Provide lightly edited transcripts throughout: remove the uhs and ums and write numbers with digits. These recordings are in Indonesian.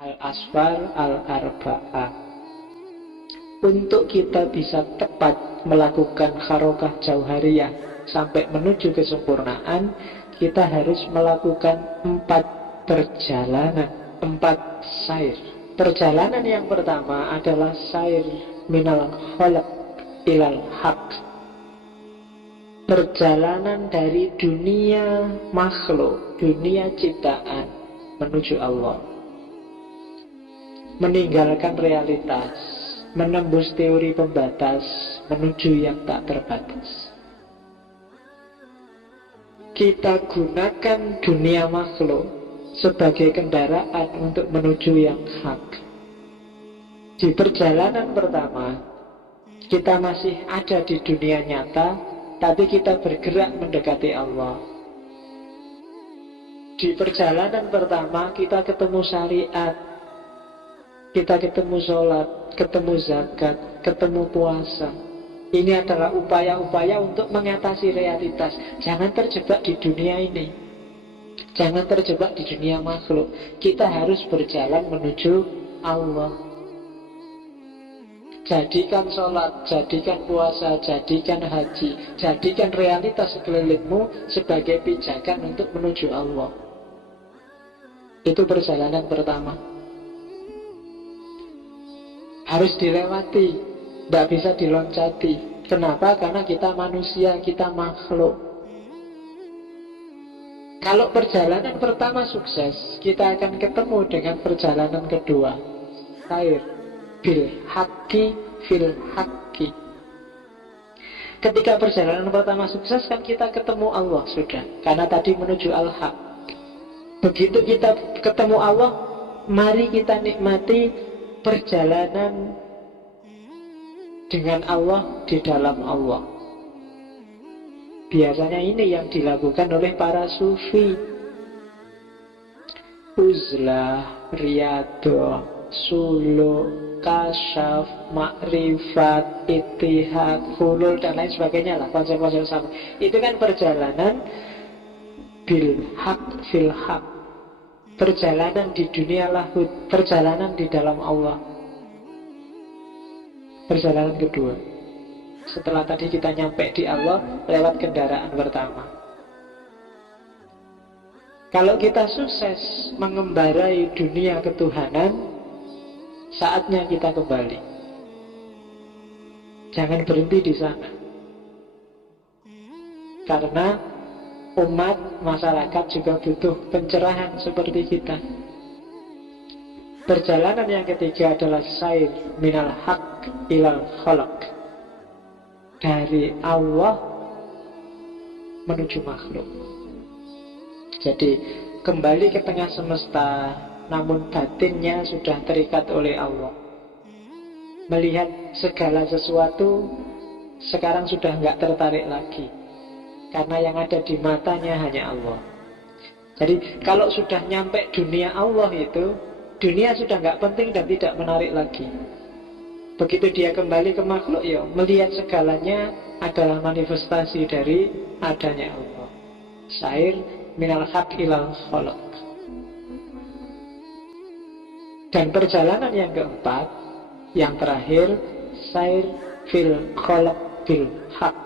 Al-Asfar Al-Arba'ah. Untuk kita bisa tepat melakukan harokah jauhariyah sampai menuju kesempurnaan, kita harus melakukan 4 perjalanan, 4 sair. Perjalanan yang pertama adalah sair minal khalaq ilal haq. Perjalanan dari dunia makhluk, dunia ciptaan menuju Allah. Meninggalkan realitas, menembus teori pembatas, menuju yang tak terbatas. Kita gunakan dunia makhluk sebagai kendaraan untuk menuju yang hak. Di perjalanan pertama, kita masih ada di dunia nyata, tapi kita bergerak mendekati Allah. Di perjalanan pertama, kita ketemu syariat, kita ketemu sholat, ketemu zakat, ketemu puasa. Ini adalah upaya-upaya untuk mengatasi realitas. Jangan terjebak di dunia ini, jangan terjebak di dunia makhluk. Kita harus berjalan menuju Allah. Jadikan sholat, jadikan puasa, jadikan haji, jadikan realitas sekelilingmu sebagai pijakan untuk menuju Allah. Itu perjalanan pertama. Harus dilewati, tidak bisa diloncati. Kenapa? Karena kita manusia, kita makhluk. Kalau perjalanan pertama sukses, kita akan ketemu dengan perjalanan kedua. Sair bil haqqi fil haqqi. Ketika perjalanan pertama sukses, kan kita ketemu Allah sudah, karena tadi menuju al-haq. Begitu kita ketemu Allah, mari kita nikmati perjalanan dengan Allah di dalam Allah. Biasanya ini yang dilakukan oleh para sufi. Uzlah, riyadhah, suluk, kasyaf, makrifat, ittihad, hulul, dan lain sebagainya lah, konsep-konsep sama. Itu kan perjalanan bil haq fil haq. Perjalanan di dunia lahud, perjalanan di dalam Allah. Perjalanan kedua, setelah tadi kita nyampe di Allah lewat kendaraan pertama. Kalau kita sukses mengembarai dunia ketuhanan, saatnya kita kembali. Jangan berhenti di sana, karena umat, masyarakat juga butuh pencerahan seperti kita. Perjalanan yang ketiga adalah sair minal haq ilal khalaq. Dari Allah menuju makhluk. Jadi kembali ke tengah semesta, namun batinnya sudah terikat oleh Allah. Melihat segala sesuatu sekarang sudah nggak tertarik lagi, karena yang ada di matanya hanya Allah. Jadi kalau sudah nyampe dunia Allah itu, dunia sudah nggak penting dan tidak menarik lagi. Begitu dia kembali ke makhluk, ya melihat segalanya adalah manifestasi dari adanya Allah. Sair minal haq ilal khalaq. Dan perjalanan yang keempat, yang terakhir, sair fil khalaq bil haq.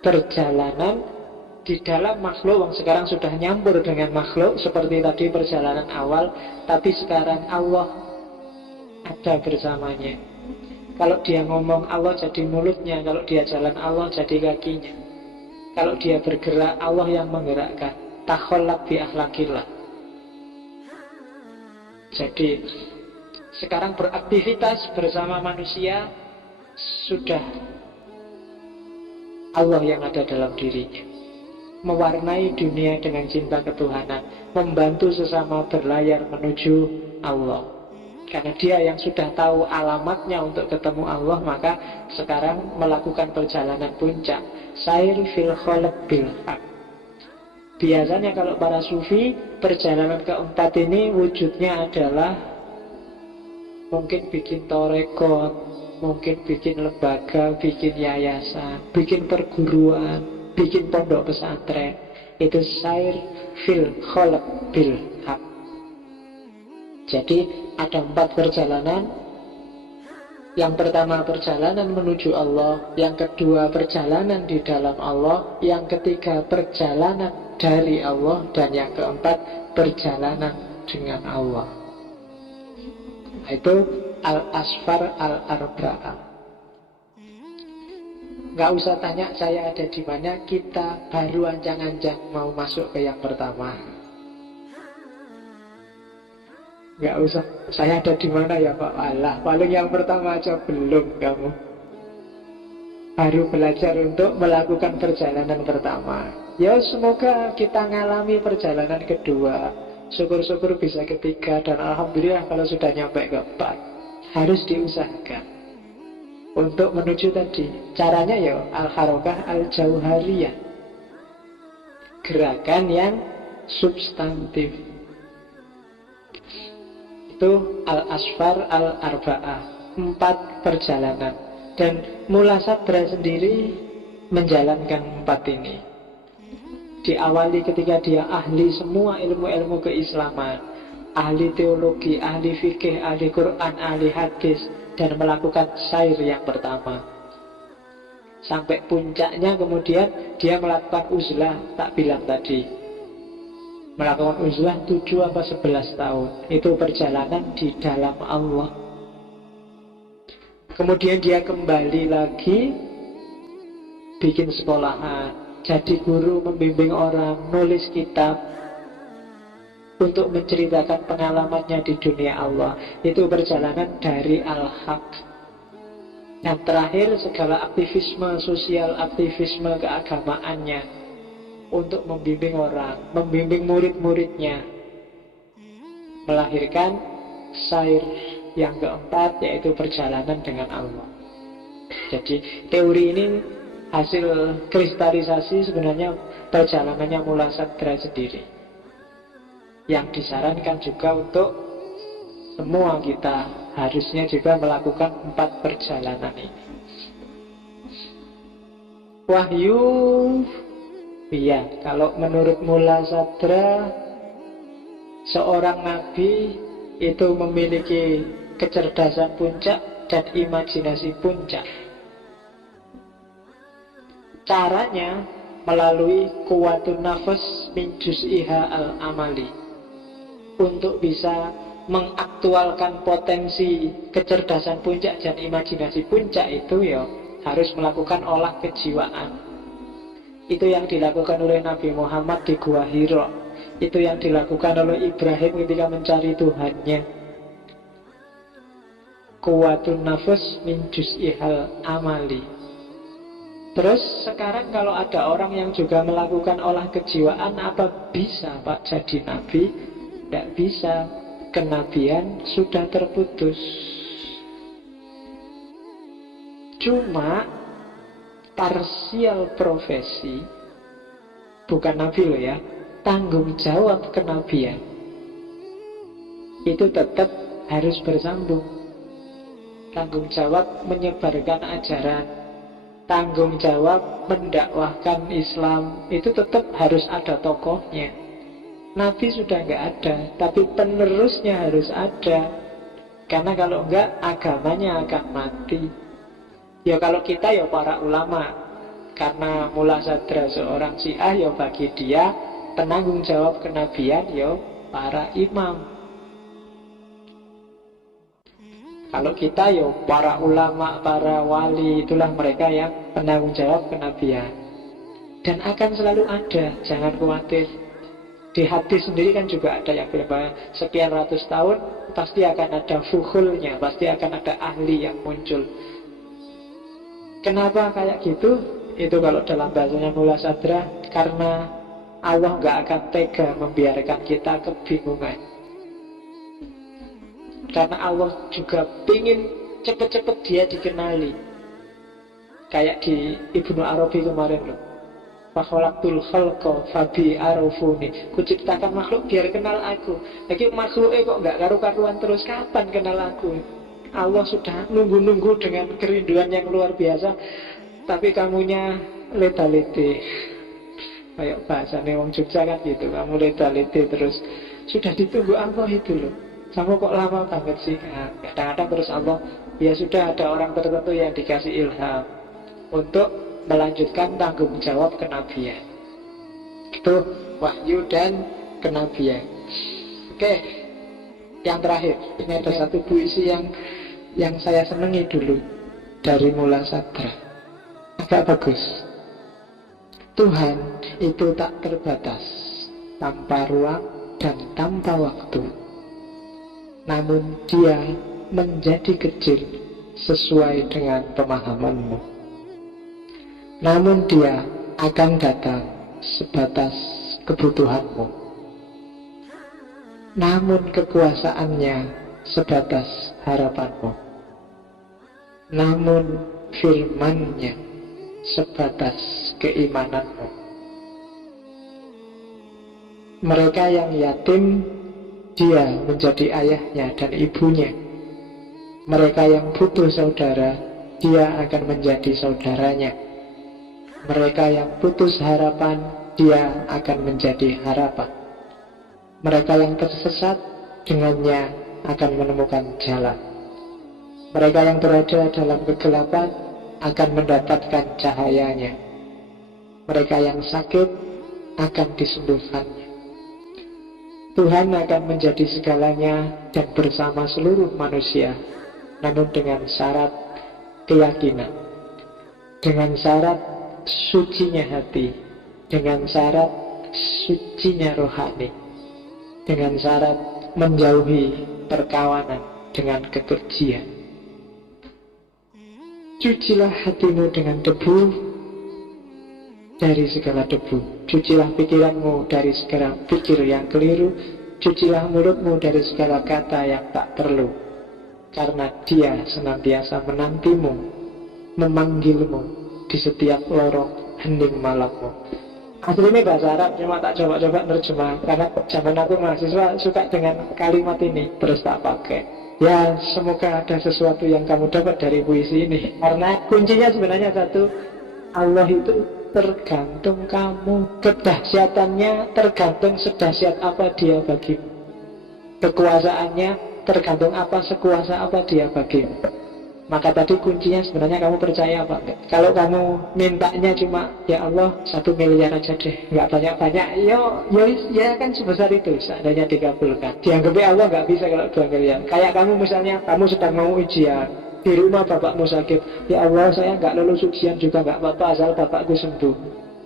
Perjalanan di dalam makhluk yang sekarang sudah nyampur dengan makhluk, seperti tadi perjalanan awal, tapi sekarang Allah ada bersamanya. Kalau dia ngomong, Allah jadi mulutnya. Kalau dia jalan, Allah jadi kakinya. Kalau dia bergerak, Allah yang menggerakkan. Takhollaq bi akhlaqillah. Jadi sekarang beraktivitas bersama manusia, sudah Allah yang ada dalam dirinya, mewarnai dunia dengan cinta ketuhanan, membantu sesama berlayar menuju Allah. Karena dia yang sudah tahu alamatnya untuk ketemu Allah, maka sekarang melakukan perjalanan puncak. Sair fil khalaq bil haq. Biasanya kalau para sufi, perjalanan keempat ini wujudnya adalah mungkin bikin torekot, mungkin bikin lembaga, bikin yayasan, bikin perguruan, bikin pondok pesantren. Itu sair fil kholq bil haq. Jadi ada 4 perjalanan. Yang pertama perjalanan menuju Allah, yang kedua perjalanan di dalam Allah, yang ketiga perjalanan dari Allah, dan yang keempat perjalanan dengan Allah. Itu al-asfar al-arba'ah. Nggak usah tanya saya ada di mana, kita baru ancang-ancang mau masuk ke yang pertama. Nggak usah, saya ada di mana ya Pak? Alah, paling yang pertama aja belum kamu. Baru belajar untuk melakukan perjalanan pertama. Ya semoga kita ngalami perjalanan kedua. Syukur-syukur bisa ketiga. Dan alhamdulillah kalau sudah nyampe keempat. Harus diusahakan untuk menuju tadi. Caranya ya al-harokah al-jauhariyah, gerakan yang substantif. Itu al-asfar al-arba'ah, 4 perjalanan. Dan Mula Sadra sendiri menjalankan 4 ini. Diawali ketika dia ahli semua ilmu-ilmu keislaman, ahli teologi, ahli fikih, ahli Quran, ahli hadis, dan melakukan sair yang pertama. Sampai puncaknya kemudian dia melakukan uzlah, tak bilang tadi. Melakukan uzlah 7 atau 11 tahun. Itu perjalanan di dalam Allah. Kemudian dia kembali lagi bikin sekolahan, jadi guru, membimbing orang, nulis kitab untuk menceritakan pengalamannya di dunia Allah. Itu perjalanan dari al-haq. Dan terakhir segala aktivisme sosial, aktivisme keagamaannya untuk membimbing orang, membimbing murid-muridnya, melahirkan sair yang keempat, yaitu perjalanan dengan Allah. Jadi teori ini hasil kristalisasi sebenarnya perjalanannya Mula Sadra sendiri, yang disarankan juga untuk semua kita harusnya juga melakukan 4 perjalanan ini. Wahyu, iya, kalau menurut Mula Sadra, seorang nabi itu memiliki kecerdasan puncak dan imajinasi puncak. Caranya melalui kuwatun nafas min juz'iha al-amali, untuk bisa mengaktualkan potensi kecerdasan puncak dan imajinasi puncak itu ya harus melakukan olah kejiwaan. Itu yang dilakukan oleh Nabi Muhammad di Gua Hira. Itu yang dilakukan oleh Ibrahim ketika mencari Tuhannya. Kuwatun nafas min juz'ihal amali. Terus sekarang kalau ada orang yang juga melakukan olah kejiwaan, apa bisa Pak jadi nabi? Tidak bisa. Kenabian sudah terputus. Cuma parsial profesi, bukan nabi loh ya, tanggung jawab kenabian itu tetap harus bersambung. Tanggung jawab menyebarkan ajaran, tanggung jawab mendakwahkan Islam, itu tetap harus ada tokohnya. Nabi sudah nggak ada, tapi penerusnya harus ada. Karena kalau enggak, agamanya akan mati. Ya kalau kita ya para ulama, karena Mula Sadra seorang Syiah, ya bagi dia penanggung jawab kenabian ya para imam. Kalau kita ya para ulama, para wali, itulah mereka yang penanggung jawab kenabian. Dan akan selalu ada, jangan khawatir. Di hadis sendiri kan juga ada yang bilang bahwa sekian ratus tahun pasti akan ada fuhulnya, pasti akan ada ahli yang muncul. Kenapa kayak gitu? Itu kalau dalam bahasanya Mula Sadra, karena Allah nggak akan tega membiarkan kita kebingungan. Karena Allah juga ingin cepet-cepet dia dikenali. Kayak di Ibnu Arabi kemarin loh. Fakholaktul khalqa fabi arufuni, kuciptakan makhluk biar kenal aku. Lagi makhluknya kok nggak karu-karuan terus, kapan kenal aku? Allah sudah nunggu-nunggu dengan kerinduan yang luar biasa, tapi kamunya leta-lete. Kayak bahasanya wong Jogja kan gitu, kamu leta-lete terus. Sudah ditunggu Allah itu loh, kamu kok lama banget sih? Nah, kadang-kadang terus Allah, ya sudah ada orang tertentu yang dikasih ilham untuk melanjutkan tanggung jawab kenabian. Itu wahyu dan kenabian. Oke, yang terakhir, ini ada satu puisi yang saya senangi dulu dari Mula Sadra. Agak bagus. Tuhan itu tak terbatas, tanpa ruang dan tanpa waktu. Namun Dia menjadi kecil sesuai dengan pemahamanmu. Namun Dia akan datang sebatas kebutuhanmu. Namun kekuasaannya sebatas harapanmu. Namun firman-Nya sebatas keimananmu. Mereka yang yatim, Dia menjadi ayahnya dan ibunya. Mereka yang butuh saudara, Dia akan menjadi saudaranya. Mereka yang putus harapan, Dia akan menjadi harapan. Mereka yang tersesat, dengannya akan menemukan jalan. Mereka yang berada dalam kegelapan akan mendapatkan cahayanya. Mereka yang sakit akan disembuhkannya. Tuhan akan menjadi segalanya dan bersama seluruh manusia, namun dengan syarat keyakinan, dengan syarat sucinya hati, dengan syarat sucinya rohani, dengan syarat menjauhi perkawanan dengan kekejian. Cucilah hatimu dengan debu dari segala debu. Cucilah pikiranmu dari segala pikir yang keliru. Cucilah mulutmu dari segala kata yang tak perlu. Karena Dia senantiasa menantimu, memanggilmu di setiap lorong hening malammu. Aslinya bahasa Arab, cuma tak coba-coba nerjemah karena zaman aku mahasiswa suka dengan kalimat ini, terus tak pakai. Ya, semoga ada sesuatu yang kamu dapat dari puisi ini. Karena kuncinya sebenarnya satu, Allah itu tergantung kamu. Kedahsyatannya tergantung sedahsyat apa Dia bagimu. Kekuasaannya tergantung apa, sekuasa apa Dia bagimu. Maka tadi kuncinya sebenarnya kamu percaya apa enggak. Kalau kamu mintanya cuma, ya Allah 1 miliar aja deh, nggak banyak-banyak, ya kan sebesar itu, seandainya dikabulkan. Dianggapnya Allah nggak bisa kalau 2 miliar. Kayak kamu misalnya, kamu sedang mau ujian, di rumah bapakmu sakit, ya Allah saya nggak lulus ujian juga nggak apa-apa asal bapakku sembuh.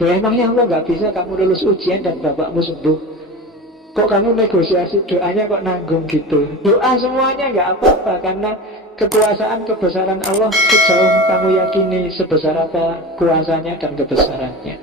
Loh, emangnya Allah nggak bisa kamu lulus ujian dan bapakmu sembuh? Kok kamu negosiasi doanya kok nanggung gitu? Doa semuanya nggak apa-apa, karena kekuasaan kebesaran Allah sejauh kamu yakini sebesar apa kuasanya dan kebesarannya.